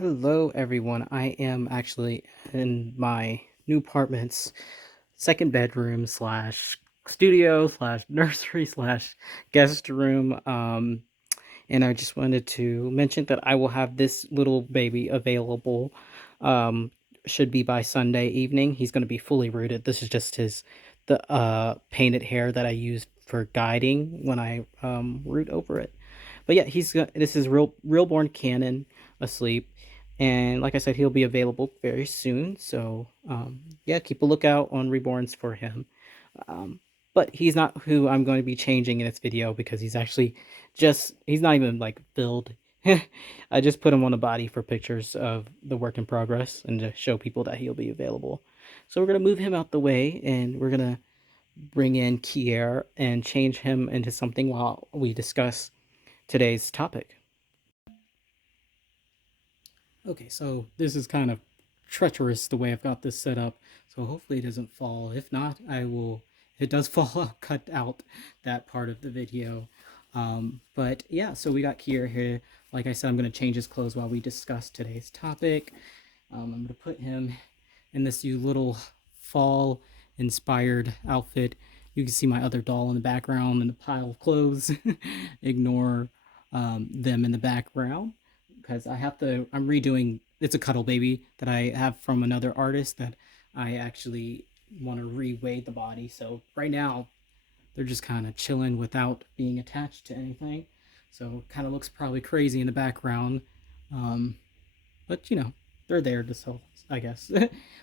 Hello, everyone. I am actually in my new apartment's second bedroom slash studio slash nursery slash guest room. And I just wanted to mention that I will have this little baby available. Um, should be by Sunday evening. He's going to be fully rooted. This is just the painted hair that I use for guiding when I root over it. But yeah, this is real born canon asleep, and like I said, he'll be available very soon. So yeah, keep a lookout on reborns for him. Um, but he's not who I'm going to be changing in this video because he's not even like filled. I just put him on the body for pictures of the work in progress and to show people that he'll be available. So we're gonna move him out the way and we're gonna bring in Kier and change him into something while we discuss today's topic. Okay, so this is kind of treacherous the way I've got this set up, so hopefully it doesn't fall. If not, I will, if it does fall, I'll cut out that part of the video. But yeah, so we got Kier here. Like I said, I'm going to change his clothes while we discuss today's topic. I'm going to put him in this little fall inspired outfit. You can see my other doll in the background and a pile of clothes. Ignore them in the background because I'm redoing. It's a cuddle baby that I have from another artist that I actually want to reweight the body. So right now they're just kind of chilling without being attached to anything. So kind of looks probably crazy in the background. Um, but they're there to sell, I guess.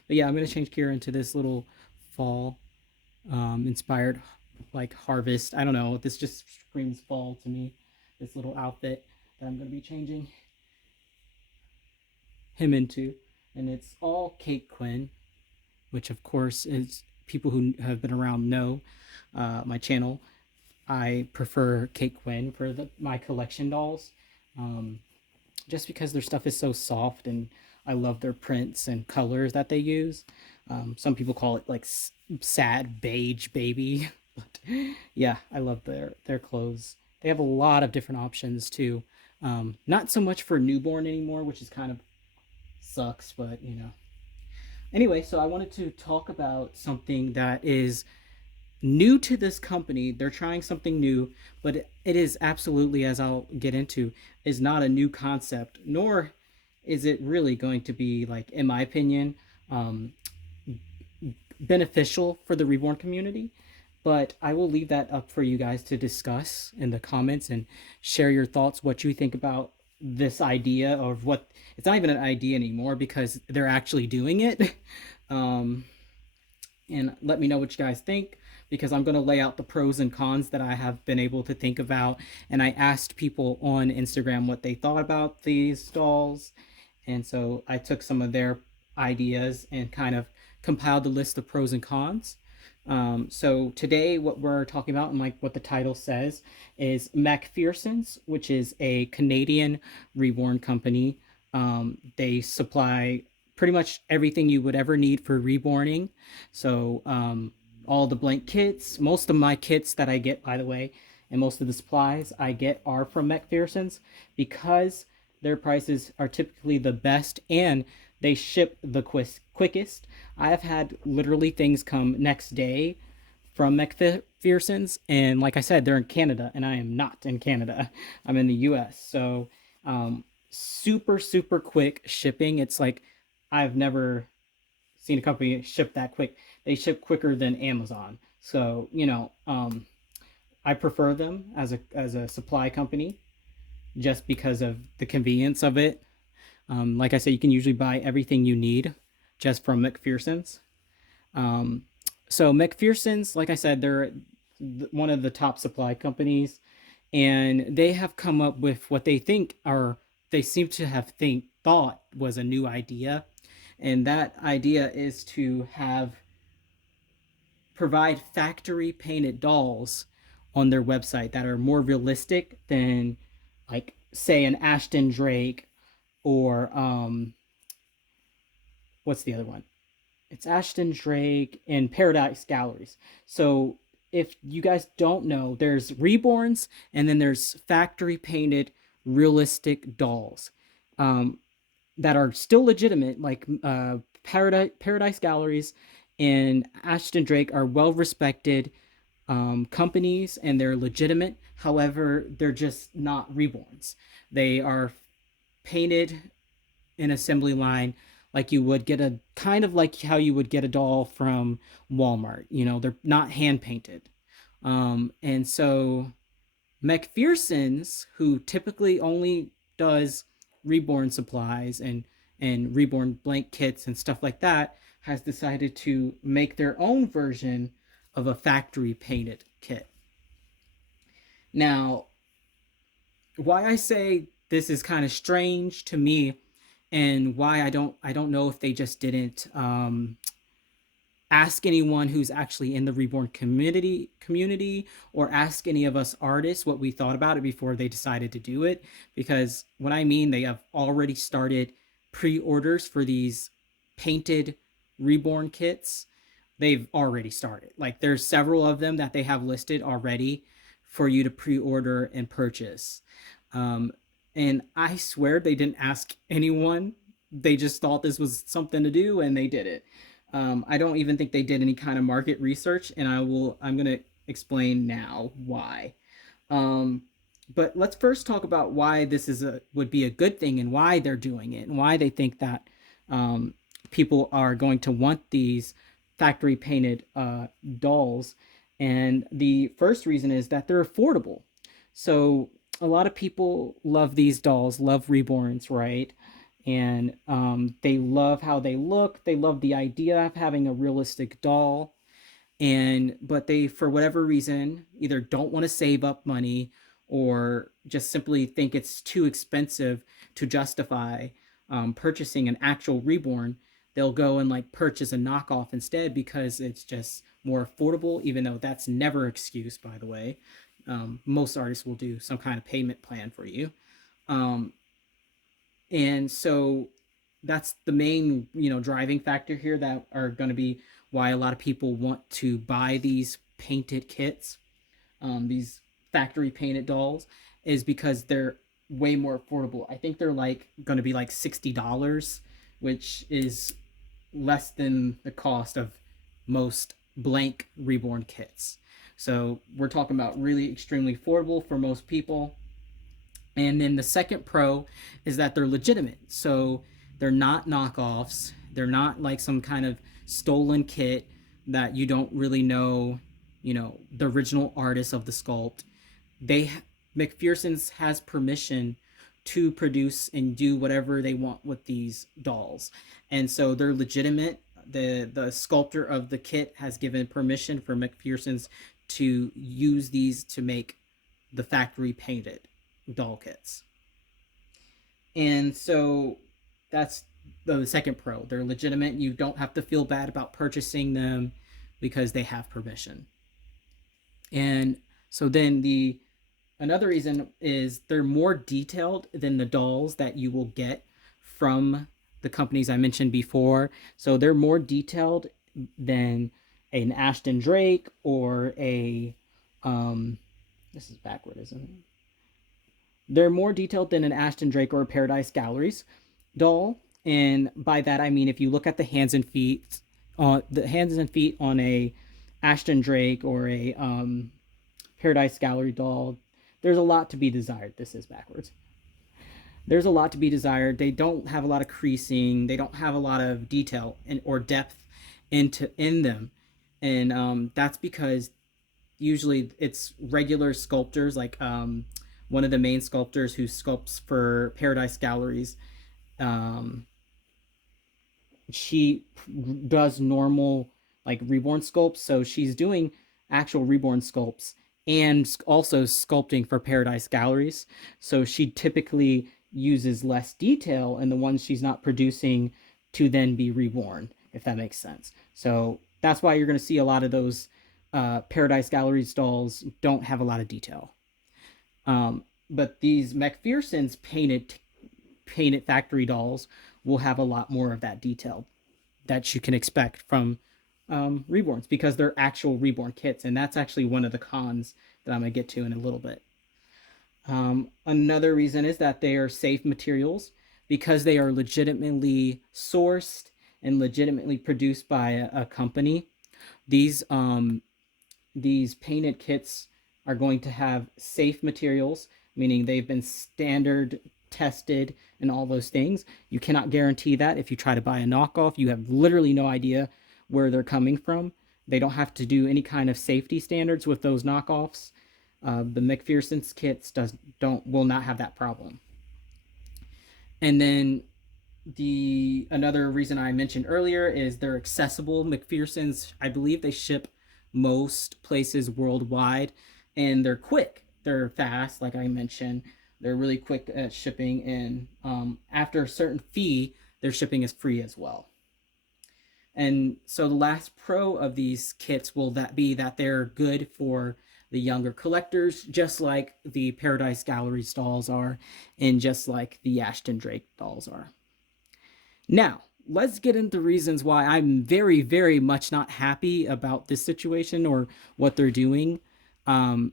But yeah, I'm gonna change Kira into this little fall inspired like harvest. I don't know. This just screams fall to me. This little outfit that I'm gonna be changing him into, and it's all Kate Quinn, which of course is people who have been around know my channel. I prefer Kate Quinn for my collection dolls, um, just because their stuff is so soft and I love their prints and colors that they use. Some people call it like sad beige baby, but yeah, I love their clothes. They have a lot of different options too. Not so much for newborn anymore, which is kind of sucks, but Anyway, so I wanted to talk about something that is new to this company. They're trying something new, but it is absolutely, as I'll get into, is not a new concept, nor is it really going to be, like, in my opinion, um, beneficial for the reborn community. But I will leave that up for you guys to discuss in the comments and share your thoughts, what you think about this idea of what it's not even an idea anymore because they're actually doing it. um, and let me know what you guys think because I'm going to lay out the pros and cons that I have been able to think about. And I asked people on Instagram what they thought about these stalls. And so I took some of their ideas and kind of compiled a list of pros and cons. So today, what we're talking about, and like what the title says, is McPherson's, which is a Canadian reborn company. They supply pretty much everything you would ever need for reborning. So all the blank kits, most of my kits that I get, by the way, and most of the supplies I get are from McPherson's because their prices are typically the best and they ship the quickest. I have had literally things come next day from McPherson's, and like I said, they're in Canada, and I am not in Canada. I'm in the U.S. So, super super quick shipping. It's like I've never seen a company ship that quick. They ship quicker than Amazon. So I prefer them as a supply company just because of the convenience of it. Like I said, you can usually buy everything you need just from McPherson's. Um, so McPherson's, like I said, they're one of the top supply companies, and they have come up with what they seem to have thought was a new idea, and that idea is to provide factory painted dolls on their website that are more realistic than, like, say, an Ashton Drake or what's the other one? It's Ashton Drake and Paradise Galleries. So if you guys don't know, there's reborns and then there's factory painted realistic dolls. Um, that are still legitimate, like Paradise Galleries and Ashton Drake, are well respected companies and they're legitimate. However, they're just not reborns. They are painted in assembly line like you would get a kind of like how you would get a doll from Walmart. You know, they're not hand painted. And so McPherson's, who typically only does reborn supplies and reborn blank kits and stuff like that, has decided to make their own version of a factory painted kit. Now, why I say this is kind of strange to me, and why I don't know if they just didn't ask anyone who's actually in the reborn community or ask any of us artists what we thought about it before they decided to do it, because what I mean, they have already started pre-orders for these painted reborn kits. They've already started, like there's several of them that they have listed already for you to pre-order and purchase. um, and I swear they didn't ask anyone. They just thought this was something to do and they did it. I don't even think they did any kind of market research, and I'm going to explain now why. Um, but let's first talk about why this would be a good thing and why they're doing it and why they think that um, people are going to want these factory painted dolls. And the first reason is that they're affordable. So a lot of people love these dolls, love reborns, right? And they love how they look. They love the idea of having a realistic doll, and but they, for whatever reason, either don't want to save up money or just simply think it's too expensive to justify purchasing an actual reborn. They'll go and like purchase a knockoff instead because it's just more affordable, even though that's never an excuse, by the way. Most artists will do some kind of payment plan for you. um, and so that's the main, driving factor here that are going to be why a lot of people want to buy these painted kits, these factory painted dolls, is because they're way more affordable. I think they're like going to be like $60, which is less than the cost of most blank reborn kits. So we're talking about really extremely affordable for most people. And then the second pro is that they're legitimate. So they're not knockoffs. They're not like some kind of stolen kit that you don't really know, the original artist of the sculpt. They McPherson's has permission to produce and do whatever they want with these dolls. And so they're legitimate. The sculptor of the kit has given permission for McPherson's to use these to make the factory painted doll kits. And so that's the second pro. They're legitimate. You don't have to feel bad about purchasing them because they have permission. And so then the another reason is they're more detailed than the dolls that you will get from the companies I mentioned before. So they're more detailed than an Ashton Drake or a this is backward, isn't it? They're more detailed than an Ashton Drake or a Paradise Galleries doll. And by that I mean, if you look at the hands and feet on a Ashton Drake or a Paradise Gallery doll, there's a lot to be desired. This is backwards. There's a lot to be desired. They don't have a lot of creasing. They don't have a lot of detail or depth in them, and that's because usually it's regular sculptors, like one of the main sculptors who sculpts for Paradise Galleries. Um, she does normal like reborn sculpts, so she's doing actual reborn sculpts and also sculpting for Paradise Galleries. So she typically uses less detail in the ones she's not producing to then be reborn, if that makes sense. So that's why you're going to see a lot of those Paradise Galleries dolls don't have a lot of detail. But these McPherson's painted factory dolls will have a lot more of that detail that you can expect from reborns, because they're actual reborn kits, and that's actually one of the cons that I'm gonna get to in a little bit. Another reason is that they are safe materials. because they are legitimately sourced and legitimately produced by a company. These these painted kits are going to have safe materials, meaning they've been standard tested and all those things. You cannot guarantee that. If you try to buy a knockoff, you have literally no idea where they're coming from. They don't have to do any kind of safety standards with those knockoffs. The McPherson's kits don't will not have that problem. And then the another reason I mentioned earlier is they're accessible. McPherson's, I believe they ship most places worldwide, and they're quick. They're fast, like I mentioned. They're really quick at shipping, and after a certain fee, their shipping is free as well. And so the last pro of these kits will that be that they're good for the younger collectors, just like the Paradise Gallery dolls are, and just like the Ashton Drake dolls are. Now, let's get into reasons why I'm very, very much not happy about this situation or what they're doing.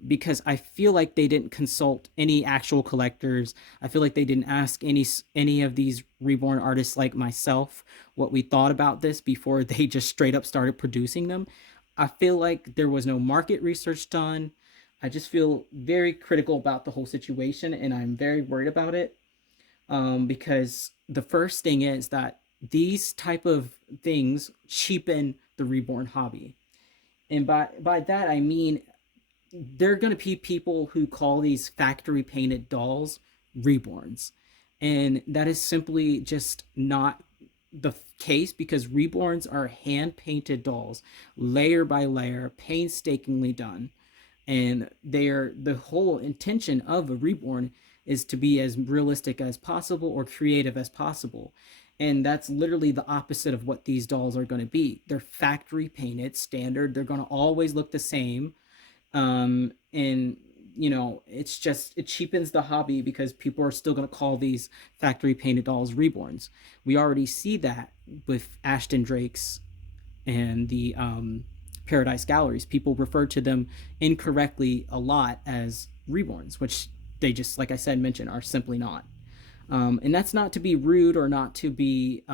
Because I feel like they didn't consult any actual collectors. I feel like they didn't ask any of these reborn artists like myself what we thought about this before they just straight up started producing them. I feel like there was no market research done. I just feel very critical about the whole situation, and I'm very worried about it, because the first thing is that these type of things cheapen the reborn hobby, and by that I mean there are going to be people who call these factory painted dolls reborns, and that is simply just not the case, because reborns are hand painted dolls, layer by layer, painstakingly done, and they're the whole intention of a reborn is to be as realistic as possible or creative as possible. And that's literally the opposite of what these dolls are going to be. They're factory painted, standard. They're going to always look the same. And it's just, it cheapens the hobby because people are still going to call these factory painted dolls reborns. We already see that with Ashton Drake's and the Paradise Galleries. People refer to them incorrectly a lot as reborns, which they just, like I said, mentioned, are simply not. And that's not to be rude or not to be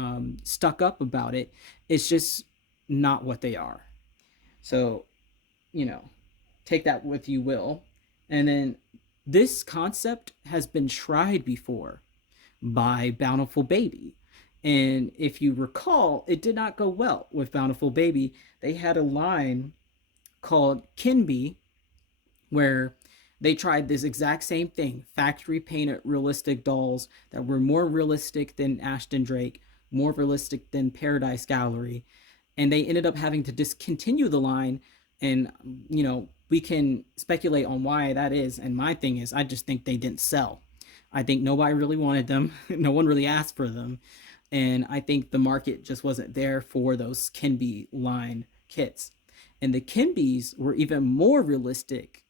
stuck up about it. It's just not what they are. So, you know, take that with you will. And then this concept has been tried before by Bountiful Baby. And if you recall, it did not go well with Bountiful Baby. They had a line called Kinby where they tried this exact same thing, factory painted realistic dolls that were more realistic than Ashton Drake, more realistic than Paradise Gallery, and they ended up having to discontinue the line. And we can speculate on why that is, and my thing is I just think they didn't sell. I think nobody really wanted them. No one really asked for them, and I think the market just wasn't there for those Kinby line kits. And the Kinbys were even more realistic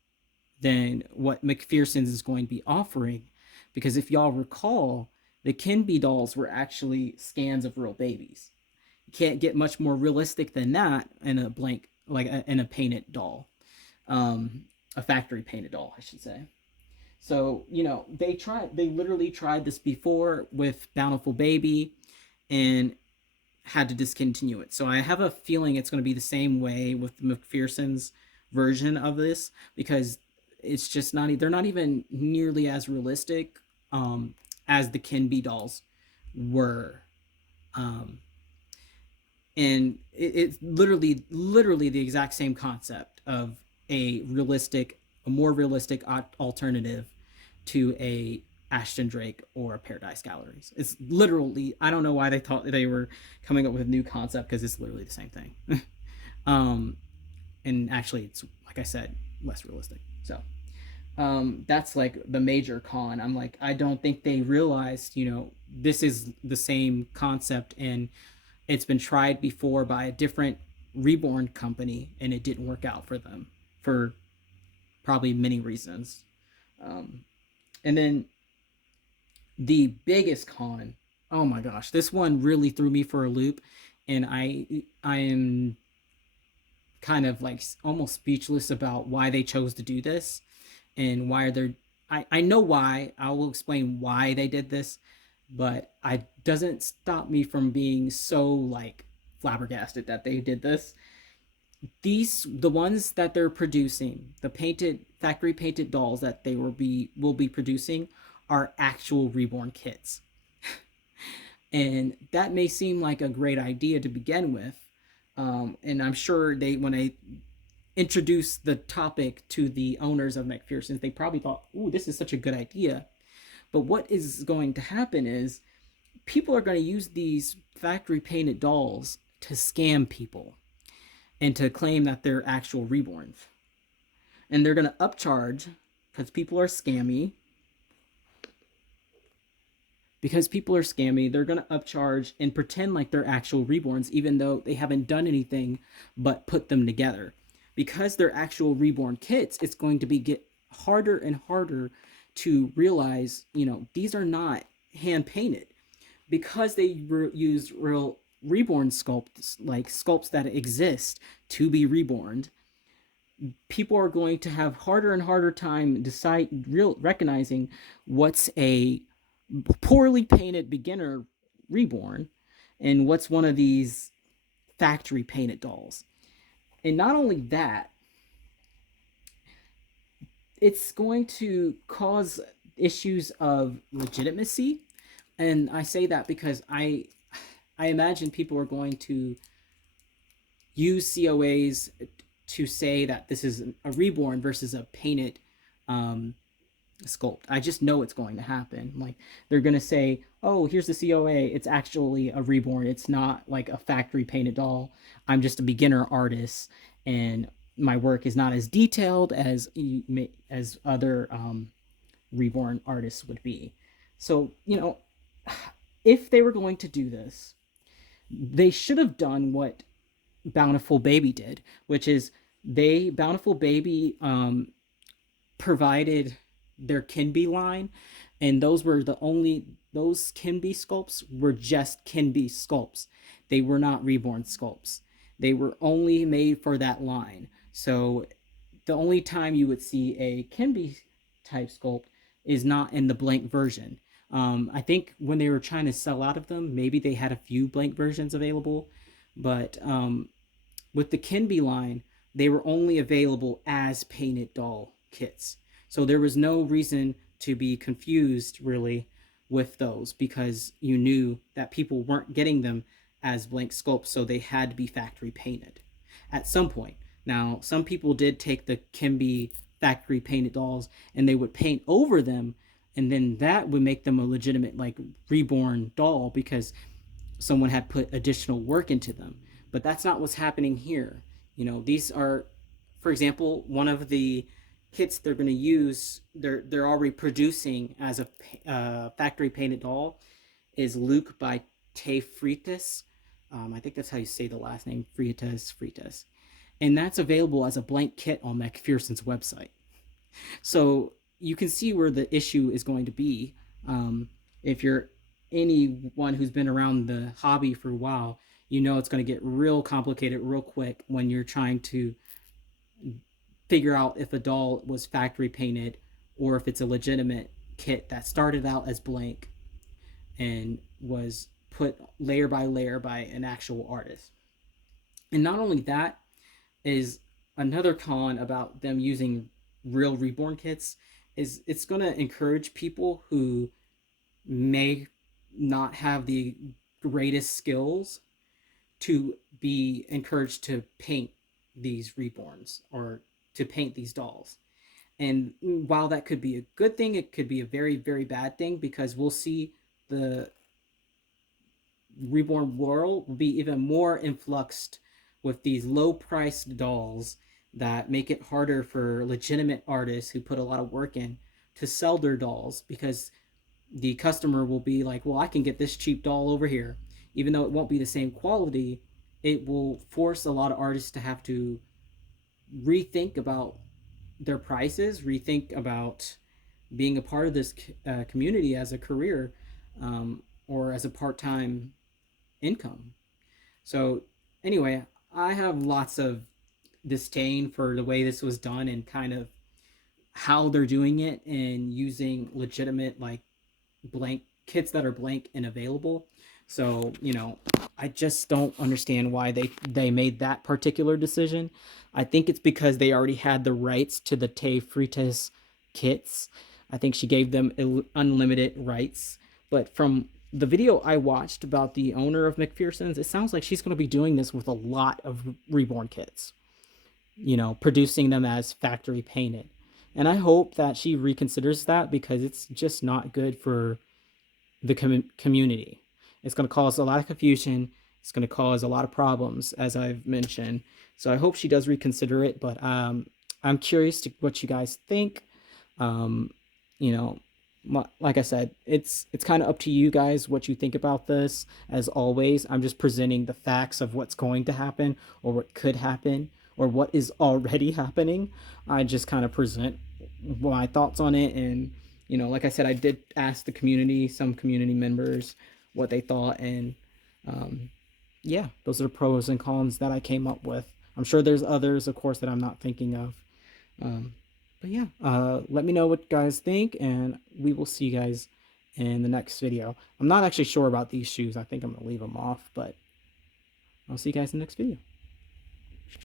than what McPherson's is going to be offering, because if y'all recall, the Kinby dolls were actually scans of real babies. You can't get much more realistic than that in a blank, in a painted doll, a factory painted doll, I should say. So they literally tried this before with Bountiful Baby, and had to discontinue it. So I have a feeling it's going to be the same way with McPherson's version of this, because it's just not, they're not even nearly as realistic as the Kinby dolls were. And it's literally the exact same concept of a more realistic alternative to a Ashton Drake or a Paradise Galleries. It's literally, I don't know why they thought they were coming up with a new concept, because it's literally the same thing. And actually, it's, like I said, less realistic. So that's like the major con. I'm like, I don't think they realized, this is the same concept, and it's been tried before by a different reborn company, and it didn't work out for them for probably many reasons. And then the biggest con, oh my gosh, this one really threw me for a loop, and I am kind of like almost speechless about why they chose to do this, and why they're, I know why. I will explain why they did this. but I doesn't stop me from being so like flabbergasted that they did this. These the ones that they're producing, the painted factory painted dolls that they will be producing are actual reborn kits. And that may seem like a great idea to begin with. And I'm sure they, when I introduced the topic to the owners of McPherson, they probably thought, "Ooh, this is such a good idea." But what is going to happen is people are going to use these factory painted dolls to scam people and to claim that they're actual reborns. And they're going to upcharge because people are scammy. Because people are scammy, they're going to upcharge and pretend like they're actual reborns, even though they haven't done anything but put them together. Because they're actual reborn kits, it's going to be get harder and harder to realize, these are not hand painted. Because they use real reborn sculpts, like sculpts that exist to be reborn, people are going to have harder and harder time recognizing what's a poorly painted beginner reborn and what's one of these factory painted dolls. And not only that, it's going to cause issues of legitimacy. And I say that because I imagine people are going to use COAs to say that this is a reborn versus a painted sculpt. I just know it's going to happen. Like they're going to say, "Oh, here's the COA. It's actually a reborn. It's not like a factory painted doll. I'm just a beginner artist, and my work is not as detailed as other reborn artists would be." So if they were going to do this, they should have done what Bountiful Baby did, which is Bountiful Baby provided their Kinby line, and those Kinby sculpts were just Kinby sculpts. They were not reborn sculpts. They were only made for that line. So the only time you would see a Kinby type sculpt is not in the blank version. I think when they were trying to sell out of them, maybe they had a few blank versions available, but with the Kinby line, they were only available as painted doll kits. So there was no reason to be confused really with those because you knew that people weren't getting them as blank sculpts, so they had to be factory painted at some point. Now, some people did take the Kimby factory painted dolls and they would paint over them, and then that would make them a legitimate like reborn doll because someone had put additional work into them. But that's not what's happening here. These are, for example, one of the kits they're going to use, they're already producing as a factory painted doll is Luke by Tay Freitas. I think that's how you say the last name, Freitas. And that's available as a blank kit on McPherson's website. So you can see where the issue is going to be. If you're anyone who's been around the hobby for a while, it's going to get real complicated real quick when you're trying to figure out if a doll was factory painted or if it's a legitimate kit that started out as blank and was put layer by layer by an actual artist. And not only that is another con about them using real reborn kits is it's going to encourage people who may not have the greatest skills to be encouraged to paint these reborns or to paint these dolls. And while that could be a good thing, it could be a very, very bad thing because we'll see the reborn world will be even more influxed with these low priced dolls that make it harder for legitimate artists who put a lot of work in to sell their dolls because the customer will be like, well, I can get this cheap doll over here. Even though it won't be the same quality, it will force a lot of artists to have to rethink about their prices, rethink about being a part of this community as a career or as a part-time income. So anyway, I have lots of disdain for the way this was done and kind of how they're doing it and using legitimate like blank kits that are blank and available. So, you know, I just don't understand why they made that particular decision. I think it's because they already had the rights to the Te Frites kits. I think she gave them unlimited rights. But from the video I watched about the owner of McPherson's, it sounds like she's going to be doing this with a lot of reborn kits, you know, producing them as factory painted. And I hope that she reconsiders that, because it's just not good for the community. It's going to cause a lot of confusion. It's going to cause a lot of problems, as I've mentioned. So I hope she does reconsider it. But I'm curious to what you guys think. Um, you know, like I said, it's kind of up to you guys what you think about this. As always, I'm just presenting the facts of what's going to happen, or what could happen, or what is already happening. I just kind of present my thoughts on it. And you know, like I said, I did ask the community, some community members, what they thought. And um, yeah, those are the pros and cons that I came up with. I'm sure there's others, of course, that I'm not thinking of. um, but yeah, let me know what you guys think, and we will see you guys in the next video. I'm not actually sure about these shoes. I think I'm gonna leave them off, but I'll see you guys in the next video.